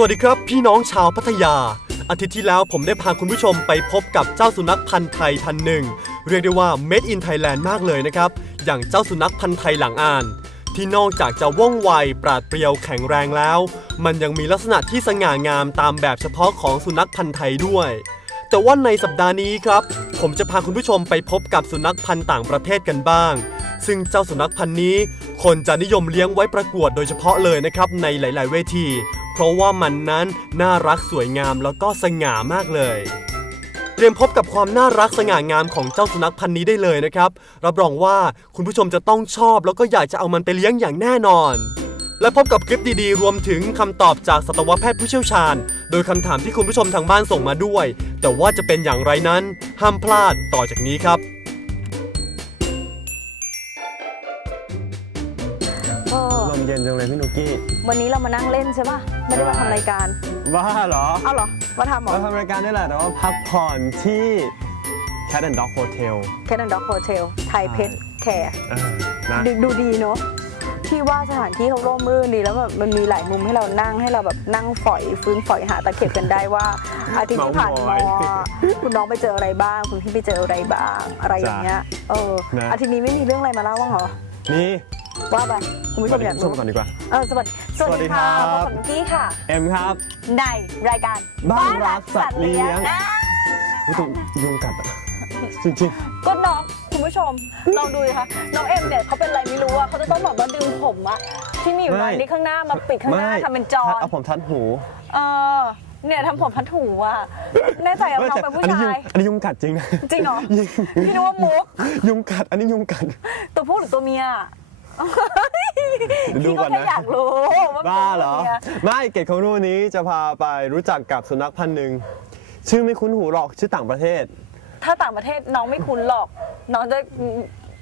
สวัสดีครับ พี่น้องชาวพัทยา อาทิตย์ที่แล้วผมได้พาคุณผู้ชมไปพบกับเจ้าสุนัขพันธ์ไทยพันหนึ่ง เรียกได้ว่า made in Thailand มากเลยนะครับ อย่างเจ้าสุนัขพันธ์ไทยหลังอ่าน ที่นอกจากจะว่องไว ปราดเปรียวแข็งแรงแล้ว มันยังมีลักษณะที่สง่างามตามแบบเฉพาะของสุนัขพันธ์ไทยด้วย แต่ว่าในสัปดาห์นี้ครับ ผมจะพาคุณผู้ชมไปพบกับสุนัขพันธุ์ต่างประเทศกันบ้าง ซึ่งเจ้าสุนัขพันธุ์นี้ คนจะนิยมเลี้ยงไว้ประกวดโดยเฉพาะเลยนะครับในหลาย ๆ เวที เพราะว่ามันนั้นน่ารักสวยงามแล้วก็สง่ามากเลยเตรียมพบกับความน่ารักสง่างามของเจ้าสุนัขพันธุ์นี้ได้เลยนะครับ รับรองว่าคุณผู้ชมจะต้องชอบ แล้วก็อยากจะเอามันไปเลี้ยงอย่างแน่นอน และพบกับคลิปดีๆ รวมถึงคำตอบจากสัตวแพทย์ผู้เชี่ยวชาญ โดยคำถามที่คุณผู้ชมทางบ้านส่งมาด้วย แต่ว่าจะเป็นอย่างไรนั้น ห้ามพลาดต่อจากนี้ครับ เย็นจังเลยพี่นุกกี้ วันนี้เรามานั่งเล่นใช่ป่ะ ไม่ได้มาทำรายการบ้าเหรอเอาเหรอ มาทำเหรอเราทำรายการนี่แหละ แต่ว่าพักผ่อนที่ Cat and Dog Hotel แคนันด็อกโฮเทลไทยเพชรแคร์เออนะดูดีเนาะที่ว่าสถานที่เขาร่มรื่นดีแล้วแบบมันมีหลายมุมให้เรานั่งให้เราแบบนั่งฝอยฟื้นฝอยหาตะเข็บกันได้ว่า อาทิตย์ที่ผ่านมาคุณน้องไปเจออะไรบ้าง คุณพี่ไปเจออะไรบ้างอะไรอย่างเงี้ยเอออาทิตย์นี้ไม่มีเรื่องอะไรมาเล่าบ้างเหรอ นี่ ว่าไปคุณผู้ชมอยากชมรู้ก่อนดีกว่าเออสวัสดีสวัสดีค่ะสวัสดีครับพบกับนุกกี้ค่ะ เอ็มครับ ในรายการบ้านรักสัตว์เลี้ยงอะรู้สึกยุงกัดอะจริงก็น้องคุณผู้ชมลองดูนะคะน้องเอ็มเนี่ยเขาเป็นอะไรไม่รู้อะเขาจะต้องแบบว่าดึงผมอะที่มีอยู่ไม่ตอนนี้ข้างหน้ามาปิดๆข้างหน้าทำเป็นจอเอาผมทัดหูเออเนี่ยทำผมพัดถูอะแน่ใจว่าน้องเป็นผู้อันนี้ยุงชาย อันนี้ยุงกัดจริงนะ จริงเหรอยุงพี่นึกว่ามุก ยุงกัด อันนี้ยุงกัด ตัวผู้หรือตัวเมียเดี๋ยวดูพี่ก่ก็อนแค่นะอยากรู้ว่าบ้าเหรอตัวผู้ตัวมียไม่เกตของรุ่นนี้จะพาไปรู้จักกับสุนัขพันธุ์หนึ่งชื่อไม่คุ้นหูหรอกชื่อต่างประเทศ ถ้าต่างประเทศน้องไม่คุ้นหรอก น้องจะแ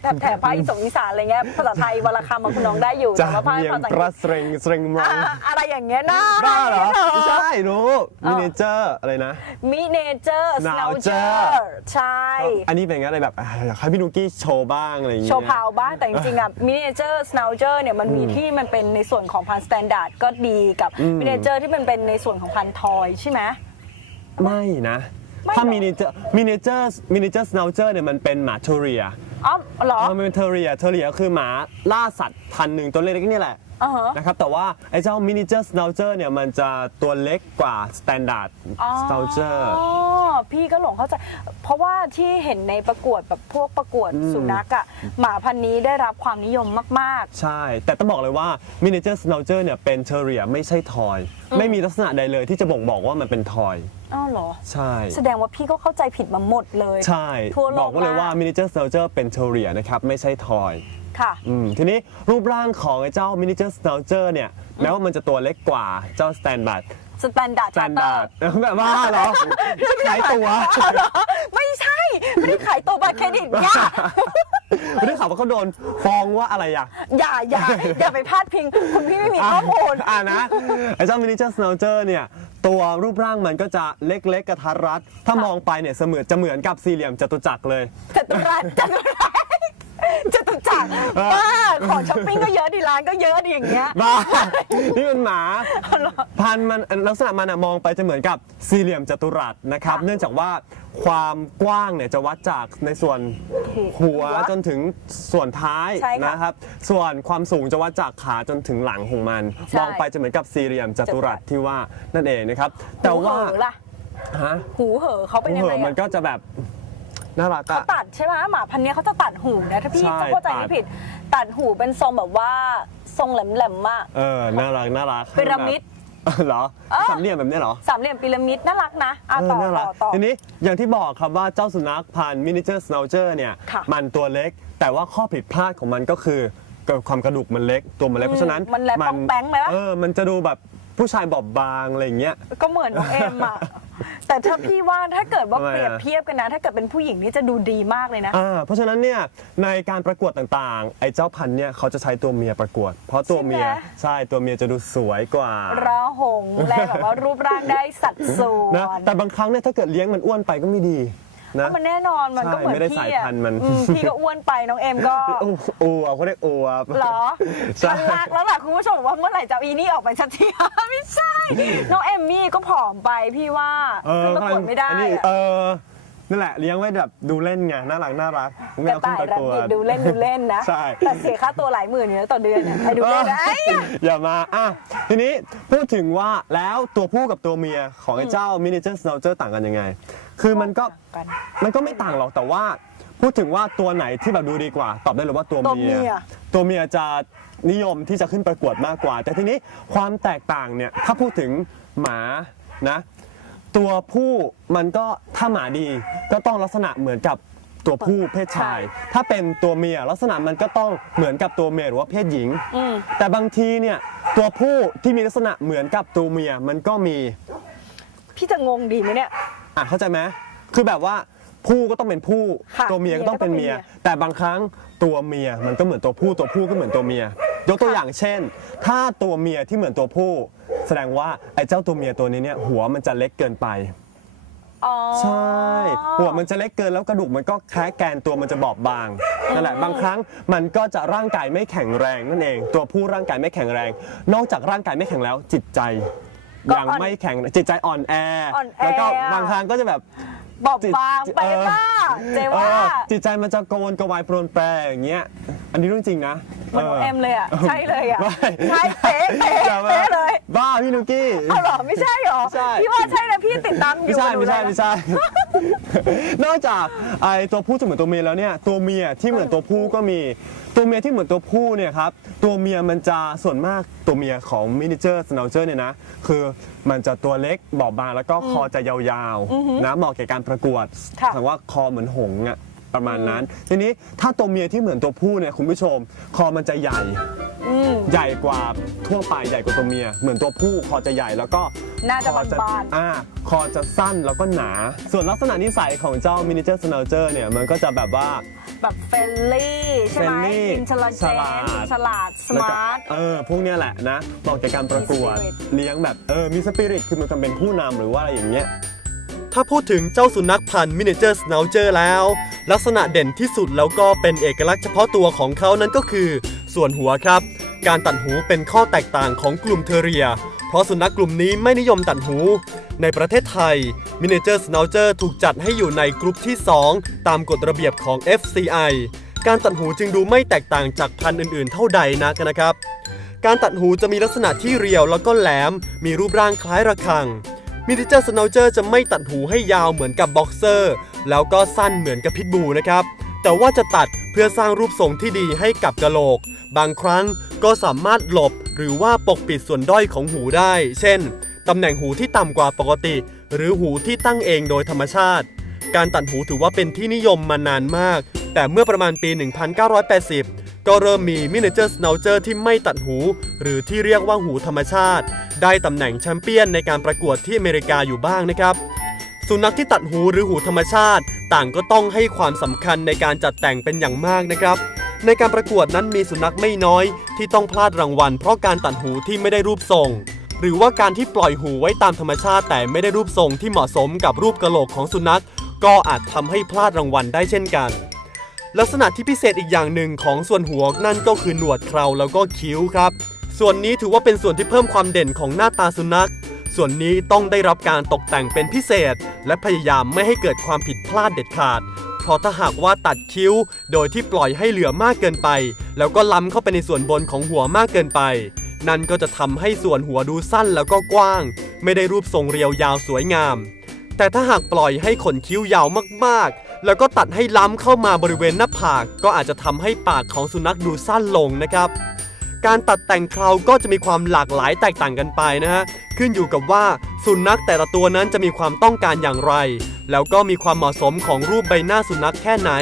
ถบแถบภาคอีสานอีสานอะไรเงี้ยภาษาไทยวรรณคำมาคุณน้องได้อยู่จะแต่ว่าภาคเมียงภาษาอังกกระฤษเสรงเสรงมอะองอะไรอย่างเงี้ยนะบ้าเหรอะไม่ไใช่รู้มินิเจอร์อะไรนะ มิเนเจอร์สเนลเจอ Schnauzer ร์ใช่ อันนี้เป็นไงอะไรแบบอะอยากให้พี่นุกกี้โชว์บ้างอะไรอย่างเงี้ยโชว์พาวบ้างแต่จริงๆอะมิเนเจอร์สเนลเจอร์เนี่ยมันมีที่มันเป็นในส่วนของพันสแตนดาร์ดก็ดีกับอืมมิเนเจอร์ที่มันเป็นในส่วนของพันทอยใช่ไหม ไม่นะ ไม่ถ้าเหรอ มินิเจอร์มินิเจอร์มินิเจอร์สเนลเจอร์เนี่ยมันเป็นหมาเทอเรีย อ๋อเหรอ เออมันเป็นเทอเรียเทอเรียคือหมาล่าสัตว์พันธุ์หนึ่งตัวเล็กๆนี่แหละอ่าฮะนะครับแต่ว่าไอ้เจ้ามินิเจอร์สเนลเจอร์เนี่ยมันจะตัวเล็กกว่าสแตนดาร์ดอ๋อสเนลเจอร์ พี่ก็หลงเข้าใจ เพราะว่าที่เห็นในประกวดแบบพวกประกวดอืมสุนัขอะหมาพันธุ์นี้ได้รับความนิยมมาก ใช่ แต่ต้องบอกเลยว่ามินิเจอร์สเนลเจอร์เนี่ยเป็นเทอเรียไม่ใช่ทอย ไม่มีลักษณะใดเลยที่จะบ่งบอกว่ามันเป็นทอยๆ อ้าวเหรอ ใช่ แสดงว่าพี่ก็เข้าใจผิดมาหมดเลย ใช่ ทั่วโลกบอกไว้เลยว่าากมินิเจอร์สเนลเจอร์เป็นเทอเรียนะครับ ไม่ใช่ทอยค่ะ อืมทีนี้รูปร่างของไอ้เจ้ามินิเจอร์สเนลเจอร์เนี่ย แม้ว่ามันจะตัวเล็กกว่าเจ้าสแตนดาร์ด สแตนดาร์ดสแตนดาร์ดแบบว่าเหรอขายตัวเหรอไม่ใช่ ไม่ได้ขายตัวบัตรเครดิตเนี่ยไม่ได้ข่าวว่าเขาโดนฟ้องว่าอะไรอะ อย่าอย่าอย่าไปพาดพิง คุณพี่ไม่มีข้อมูลอ่านะ ไอ้เจ้ามินิเจอร์สเนลเจอร์เนี่ย ตัวรูปร่างมันก็จะเล็กๆกระทัดรัด ถ้ามองไปเนี่ยเสมือนจะเหมือนกับสี่เหลี่ยมจตุจักรเลยจตุรัสจตุรัส จตุจักรบ้าของช้อปปิ้งก็เยอะดีร้านก็เยอะดีอย่างเงี้ย บ้า นี่มันหมา พันธุ์มันลักษณะมันอะมองไปจะเหมือนกับสี่เหลี่ยมจัตุรัสนะครับ ค่ะเนื่องจากว่าความกว้างเนี่ยจะวัดจากในส่วนหัวจนถึงส่วนท้ายใช่ค่ะนะครับ ส่วนความสูงจะวัดจากขาจนถึงหลังของมัน ใช่ มองไปจะเหมือนกับสี่เหลี่ยมจัตุรัสที่ว่านั่นเองนะครับ แต่ว่าหูเหอะล่ะ ฮะ หูเหอะเขาเป็นหูยังเหไงอะมันอะก็จะแบบ น่ารักอะ ตัดใช่ไหมหมาพันธุ์เนี้ยเขาจะตัดหูนะถ้าพี่ใช่จะเข้าใจตัดไม่ผิด ตัดหูเป็นทรงแบบว่าทรงแหลมๆมาก เออ น่ารัก น่ารักพีระมิดเออเหรอเออสามเหลี่ยมแบบนี้เหรอสามเหลี่ยมพีระมิดน่ารักนะอะเออต่อน่าต่รัอกต่อ ทีนี้อย่างที่บอกครับว่าเจ้าสุนัขพันธุ์มินิเจอร์สโนเจอร์เนี่ย ค่ะมันตัวเล็ก แต่ว่าข้อผิดพลาดของมันก็คือเกิดความกระดูกมันเล็ก ตัวมันเล็กอืมเพราะฉะนั้นมันแลป้องแป้งไหมวะ เออ มันจะดูแบบ ผู้ชายบอบบางอะไรอย่างเงี้ย ก็เหมือนน้องเอ็มอะแต่ถ้าพี่ว่าถ้าเกิดว่าทำไมเปรียบอะเทียบกันนะ ถ้าเกิดเป็นผู้หญิงนี่จะดูดีมากเลยนะ อ่าเพราะฉะนั้นเนี่ยในการประกวดต่างๆ ไอ้เจ้าพันธุ์เนี่ยเขาจะใช้ตัวเมียประกวด เพราะตัวเมียใช่ไหม ใช่ตัวเมียจะดูสวยกว่าระหงและแบบว่ารูปร่างได้สัดส่วนะนแต่บางครั้งเนี่ยถ้าเกิดเลี้ยงมันอ้วนไปก็ไม่ดี นะมันแน่นอนมันก็ใช่เหมือนไม่ได้พี่สายอะพันธุ์มันอืพี่ก็อ้วนไปน้องเอ็มก็อูอูอะเขาเรียกอูอะเหรอใช่ฉันรักแล้วล่ะคุณผู้ชมว่าเมื่อไหร่จะเอาอีนี่ออกไปสักทีไม่ใช่ น้องเอมมี่ก็ผอมไปพี่ว่าเออขึ้นประกวดไม่ได้อันนี้อะเออนั่นแหละเลี้ยงไว้แบบดูเล่นไงน่ารักน่ารักไม่กระเอาขึ้นต่ายประรับกวบิดดดูเล่นดูเล่นนะใช่แต่เสียค่าตัวหลายหมื่นอยู่นะต่อเดือนเนี่ยไอ้ดูเล่นนะไอ้อะอย่ามาอะทีนี้พูดถึงว่าแล้วตัวผู้กับตัวเมียของไอ้เจ้ามินิเจอร์สโนเจอร์ต่างกันยังไง คือมันก็กันมันก็ไม่ต่างหรอกแต่ว่า พูดถึงว่าตัวไหนที่แบบดูดีกว่า ตอบได้เลยว่าตัวตัวเมีเมีย ย ตัวเมียจะนิยมที่จะขึ้นประกวดมากกว่า แต่ทีนี้ความแตกต่างเนี่ยถ้าพูดถึงหมานะ ตัวผู้มันก็ถ้าหมาดีก็ต้องลักษณะเหมือนกับตัวผู้เพศชาย ถ้าเป็นตัวเมียลักษณะมันก็ต้องเหมือนกับตัวเมียหรือว่าเพศหญิง อืมแต่บางทีเนี่ยตัวผู้ที่มีลักษณะเหมือนกับตัวเมียมันก็มี พี่จะงงดีไหมเนี่ย อะเข้าใจไหมคือแบบว่าผู้ก็ต้องเป็นผู้ค่ะตัวเมียก็ต้องเป็นเมีย เมียก็ต้องเป็นเมีย แต่บางครั้งตัวเมียมันก็เหมือนตัวผู้ตัวผู้ก็เหมือนตัวเมีย ยกตัวอย่างเช่น ถ้าตัวเมียที่เหมือนตัวผู้ แสดงว่าไอ้เจ้าตัวเมียตัวนี้เนี่ยหัวมันจะเล็กเกินไป อ๋อ ใช่ หัวมันจะเล็กเกินแล้วกระดูกมันก็แค่แกนตัวมันจะบอบบางนั่นแหละบางครั้งมันก็จะร่างกายไม่แข็งแรงนั่นเอง ตัวผู้ร่างกายไม่แข็งแรง นอกจากร่างกายไม่แข็งแล้วจิตใจ ก็ยังอ่อนไม่แข็งจิตใจอ่อนแออ่อนแอ แล้วก็บางครั้งก็จะแบบ บอบบางจิตไปเออป่ะเจว่าเออจิตใจมันจะโกวนกระวายโปรนแปรอย่างเงี้ย อันนี้เรื่องจริงนะ เหมือนน้องเอ็มเลยอะ ใช่เลยอะไม่ใช่เป๊ะเป๊ะอย่ามาเป๊ะเลย บ้าพี่นุกกี้ เอาเหรอ ไม่ใช่เหรอใช่ พี่ว่าใช่นะพี่ติดตามอยู่ไม่ใช่ดูไม่ใช่เลยไม่ใช่ นอกจากไอตัวผู้จะเหมือนตัวเมียแล้วเนี่ยตัวเมียที่เหมือนตัวผู้ก็มี ตัวเมียที่เหมือนตัวผู้เนี่ยครับตัวเมียมันจะส่วนมากตัวเมียของมินิเจอร์สโนเจอร์เนี่ยนะคือมันจะตัวเล็กบอบบางแล้วก็คอจะยาวๆนะเหมาะแก่การประกวดค่ะ แต่ว่าคอเหมือนหงส์อะ ประมาณนั้น ทีนี้ถ้าตัวเมียที่เหมือนตัวผู้เนี่ยคุณผู้ชม คอมันจะใหญ่ อืม ใหญ่กว่าทั่วไปใหญ่กว่าตัวเมีย เหมือนตัวผู้คอจะใหญ่แล้วก็น่าจะคอบานๆ อ่าคอจะสั้นแล้วก็หนา ส่วนลักษณะนิสัยของเจ้ามินิเจอร์สโนเจอร์เนี่ยมันก็จะแบบว่า แบบเฟรนลี่ใช่ไหม friendly อินเทลเจฉนลาดฉลาดสแล้วก็มาร์ทเออ พวกเนี้ยแหละนะเหมาะแก่การประกวด มี spirit เลี้ยงแบบ เออ มีสปิริต คือมันเป็นผู้นำหรือว่าอะไรอย่างเงี้ย ถ้าพูดถึงเจ้าสุนัขพันธุ์มินิเจอร์สเน u เจอร์แล้ว ลักษณะเด่นที่สุดแล้วก็เป็นเอกลักษณ์เฉพาะตัวของเขานั้นก็คือ ส่วนหัวครับ การตัดหูเป็นข้อแตกต่างของกลุ่มเทอเรีย เพราะสุนัขกลุ่มนี้ไม่นิยมตัดหู ในประเทศไทยมินิเจอร์สเน u เจอร์ถูกจัดให้อยู่ในกลุ่มที่ 2 ตามกฎระเบียบของ FCI การตัดหูจึงดูไม่แตกต่างจากพันธุ์อื่นๆ เท่าใดนักนะครับ การตัดหูจะมีลักษณะที่เรียวแล้วก็แหลม มีรูปร่างคล้ายระฆัง มินิเจอร์สโนเจอร์จะไม่ตัดหูให้ยาวเหมือนกับบ็อกเซอร์ แล้วก็สั้นเหมือนกับพิทบูนะครับ แต่ว่าจะตัดเพื่อสร้างรูปทรงที่ดีให้กับกะโหลก บางครั้งก็สามารถหลบหรือว่าปกปิดส่วนด้อยของหูได้ เช่น ตำแหน่งหูที่ต่ำกว่าปกติ หรือหูที่ตั้งเองโดยธรรมชาติ การตัดหูถือว่าเป็นที่นิยมมานานมาก แต่เมื่อประมาณปี 1980 ก็เริ่มมีมินิเจอร์สโนเจอร์ที่ไม่ตัดหู หรือที่เรียกว่าหูธรรมชาติ ได้ตำแหน่งแชมเปี้ยนในการประกวดที่อเมริกาอยู่บ้างนะครับ สุนัขที่ตัดหูหรือหูธรรมชาติ ต่างก็ต้องให้ความสำคัญในการจัดแต่งเป็นอย่างมากนะครับ ในการประกวดนั้นมีสุนัขไม่น้อย ที่ต้องพลาดรางวัล เพราะการตัดหูที่ไม่ได้รูปทรง หรือว่าการที่ปล่อยหูไว้ตามธรรมชาติ แต่ไม่ได้รูปทรงที่เหมาะสมกับรูปกะโหลกของสุนัข ก็อาจทำให้พลาดรางวัลได้เช่นกันลักษณะที่พิเศษอีกอย่างหนึ่งของส่วนหัวนั่นก็คือหนวดเคราแล้วก็คิ้วครับ ส่วนนี้ถือว่าเป็นส่วนที่เพิ่มความเด่นของหน้าตาสุนัข ส่วนนี้ต้องได้รับการตกแต่งเป็นพิเศษ และพยายามไม่ให้เกิดความผิดพลาดเด็ดขาด เพราะถ้าหากว่าตัดคิ้ว โดยที่ปล่อยให้เหลือมากเกินไป แล้วก็ล้ำเข้าไปในส่วนบนของหัวมากเกินไป นั่นก็จะทำให้ส่วนหัวดูสั้นแล้วก็กว้าง ไม่ได้รูปทรงเรียวยาวสวยงามแต่ถ้าหากปล่อยให้ขนคิ้วยาวมากๆ แล้วก็ตัดให้ล้ำเข้ามาบริเวณหน้าผาก ก็อาจจะทำให้ปากของสุนัขดูสั้นลงนะครับ การตัดแต่งเคราก็จะมีความหลากหลายแตกต่างกันไปนะฮะ ขึ้นอยู่กับว่าสุนัขแต่ละตัวนั้นจะมีความต้องการอย่างไร แล้วก็มีความเหมาะสมของรูปใบหน้าสุนัขแค่ไหน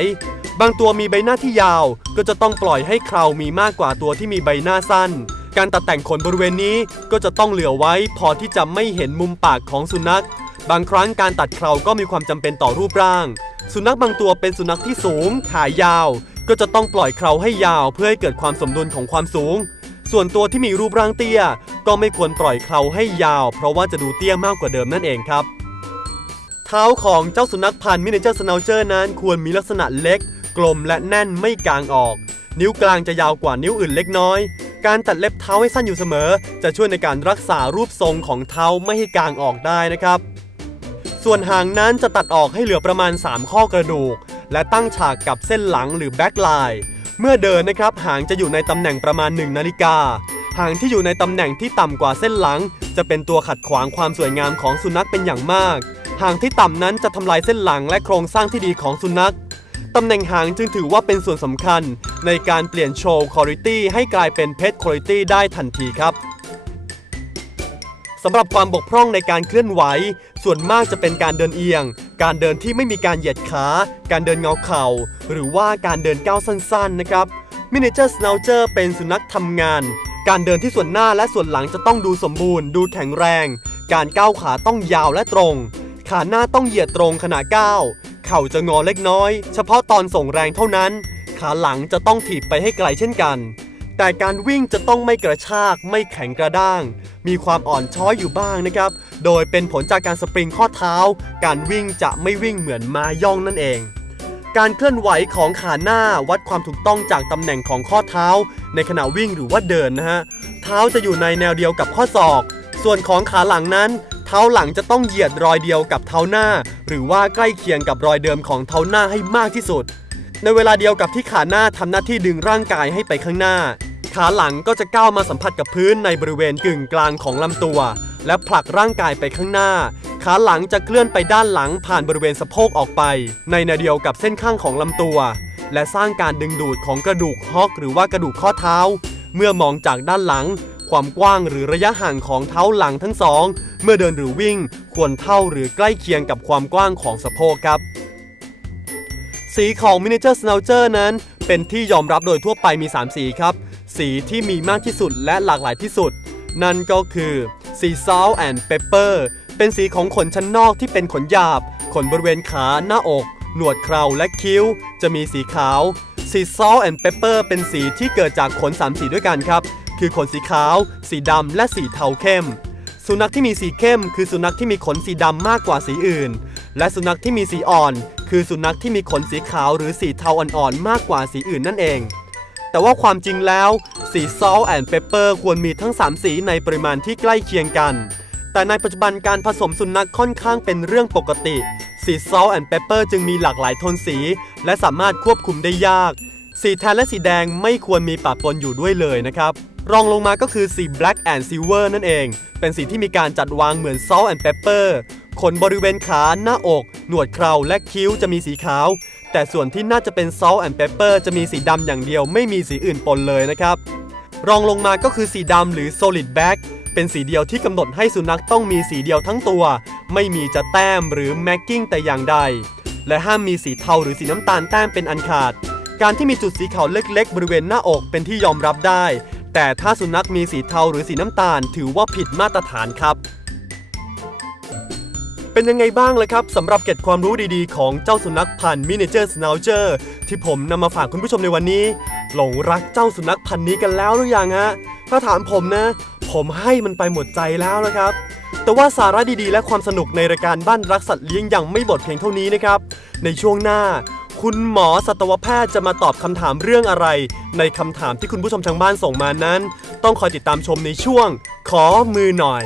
บางตัวมีใบหน้าที่ยาว ก็จะต้องปล่อยให้เครามีมากกว่าตัวที่มีใบหน้าสั้น การตัดแต่งขนบริเวณนี้ก็จะต้องเหลือไว้ พอที่จะไม่เห็นมุมปากของสุนัข บางครั้งการตัดเคราก็มีความจำเป็นต่อรูปร่าง สุนัขบางตัวเป็นสุนัขที่สูง ขายาวก็จะต้องปล่อยเคราให้ยาวเพื่อให้เกิดความสมดุลของความสูง ส่วนตัวที่มีรูปร่างเตี้ย ก็ไม่ควรปล่อยเคราให้ยาว เพราะว่าจะดูเตี้ยมากกว่าเดิมนั่นเองครับทท้าของเจ้าสุนัขพันธุ์มินิเจอร์สเนลเจอร์นั้น ควรมีลักษณะเล็ก กลมและแน่นไม่กางออก นิ้วกลางจะยาวกว่านิ้วอื่นเล็กน้อย การตัดเล็บเท้าให้สั้นอยู่เสมอ จะช่วยในการรักษารูปทรงของเท้าไม่ให้กางออกได้นะครับ ส่วนหางนั้นจะตัดออกให้เหลือประมาณ 3 ข้อกระดูก และตั้งฉากกับเส้นหลังหรือแบ็คไลน์ เมื่อเดินนะครับหางจะอยู่ในตำแหน่งประมาณ 1 นาฬิกา หางที่อยู่ในตำแหน่งที่ต่ำกว่าเส้นหลัง จะเป็นตัวขัดขวางความสวยงามของสุนัขเป็นอย่างมาก หางที่ต่ำนั้นจะทำลายเส้นหลังและโครงสร้างที่ดีของสุนัขตำแหน่งหางจึงถือว่าเป็นส่วนสำคัญ ในการเปลี่ยนโชว์คุณ i t y ให้กลายเป็นเพ t คุณ i t y ได้ทันทีครับสำหรับความบกพร่องในการเคลื่อนไหว ส่วนมากจะเป็นการเดินเอียง การเดินที่ไม่มีการเหยียดขา การเดินเงาเข่า หรือว่าการเดินก้าวสั้นๆนะครับมินิเจอร์สเนลเจอร์เป็นสุนัขทำงาน การเดินที่ส่วนหน้าและส่วนหลังจะต้องดูสมบูรณ์ ดูแข็งแรง การก้าวขาต้องยาวและตรง ขาหน้าต้องเหยียดตรงขณะก้าว เข่าจะงอเล็กน้อย เฉพาะตอนส่งแรงเท่านั้น ขาหลังจะต้องถีบไปให้ไกลเช่นกัน แต่การวิ่งจะต้องไม่กระชากไม่แข็งกระด้าง มีความอ่อนช้อยอยู่บ้างนะครับ โดยเป็นผลจากการสปริงข้อเท้า การวิ่งจะไม่วิ่งเหมือนมาย่องนั่นเอง การเคลื่อนไหวของขาหน้าวัดความถูกต้องจากตำแหน่งของข้อเท้า ในขณะวิ่งหรือว่าเดินนะฮะ เท้าจะอยู่ในแนวเดียวกับข้อศอก ส่วนของขาหลังนั้น เท้าหลังจะต้องเหยียดรอยเดียวกับเท้าหน้า หรือว่าใกล้เคียงกับรอยเดิมของเท้าหน้าให้มากที่สุด ในเวลาเดียวกับที่ขาหน้าทำหน้าที่ดึงร่างกายให้ไปข้างหน้า ขาหลังก็จะก้าวมาสัมผัสกับพื้นในบริเวณกึ่งกลางของลำตัว และผลักร่างกายไปข้างหน้า ขาหลังจะเคลื่อนไปด้านหลังผ่านบริเวณสะโพกออกไป ในแนวเดียวกับเส้นข้างของลำตัว และสร้างการดึงดูดของกระดูกฮอกหรือว่ากระดูกข้อเท้า เมื่อมองจากด้านหลัง ความกว้างหรือระยะห่างของเท้าหลังทั้งสอง เมื่อเดินหรือวิ่ง ควรเท่าหรือใกล้เคียงกับความกว้างของสะโพกครับ สีของมินิเจอร์สเนลเจอร์นั้น เป็นที่ยอมรับโดยทั่วไปมี 3 สีครับ สีที่มีมากที่สุดและหลากหลายที่สุด นั่นก็คือสี salt and pepper เป็นสีของขนชั้นนอกที่เป็นขนหยาบ ขนบริเวณขา หน้าอก หนวดเคราและคิ้ว จะมีสีขาว สี salt and pepper เป็นสีที่เกิดจากขน3สีด้วยกันครับ คือขนสีขาว สีดำ และสีเทาเข้ม สุนัขที่มีสีเข้ม คือสุนัขที่มีขนสีดำมากกว่าสีอื่น และสุนัขที่มีสีอ่อน คือสุนัขที่มีขนสีขาวหรือสีเทาอ่อนๆมากกว่าสีอื่นนั่นเอง แต่ว่าความจริงแล้วสี salt and pepper ควรมีทั้ง 3 สีในปริมาณที่ใกล้เคียงกัน แต่ในปัจจุบันการผสมสุนัขค่อนข้างเป็นเรื่องปกติ สี salt and pepper จึงมีหลากหลายโทนสี และสามารถควบคุมได้ยาก สีแทนและสีแดงไม่ควรมีปะปนอยู่ด้วยเลยนะครับรองลงมาก็คือสี black and silver นั่นเอง เป็นสีที่มีการจัดวางเหมือน salt and pepper ขนบริเวณขา หน้าอก หนวดเคราและคิ้วจะมีสีขาว แต่ส่วนที่น่าจะเป็น salt and pepper จะมีสีดำอย่างเดียวไม่มีสีอื่นปนเลยนะครับ รองลงมาก็คือสีดำหรือ solid black เป็นสีเดียวที่กำหนดให้สุนัขต้องมีสีเดียวทั้งตัว ไม่มีจะแต้มหรือ marking แต่อย่างใด และห้ามมีสีเทาหรือสีน้ำตาลแต้มเป็นอันขาด การที่มีจุดสีขาวเล็กๆ บริเวณหน้าอกเป็นที่ยอมรับได้ แต่ถ้าสุนัขมีสีเทาหรือสีน้ำตาล ถือว่าผิดมาตรฐานครับ เป็นยังไงบ้างเลยครับสำหรับเก็ดความรู้ดีๆ ของเจ้าสุนัขพันธุ์มินิเจอร์ส n น l เจอร์ที่ผมนำมาฝากคุณผู้ชมในวันนี้ หลงรักเจ้าสุนัขพันธุ์นี้กันแล้วหรือยังฮะถ้าถามผมนะ ผมให้มันไปหมดใจแล้วนะครับ แต่ว่าสาระดีๆ และความสนุกในรายการบ้านรักสัตว์เลี้ยงยังไม่หมดเพียงเท่านี้นะครับ ในช่วงหน้า คุณหมอสัตวแพทย์จะมาตอบคำถามเรื่องอะไร ในคำถามที่คุณผู้ชมทางบ้านส่งมานั้น ต้องคอยติดตามชมในช่วง ขอมือหน่อย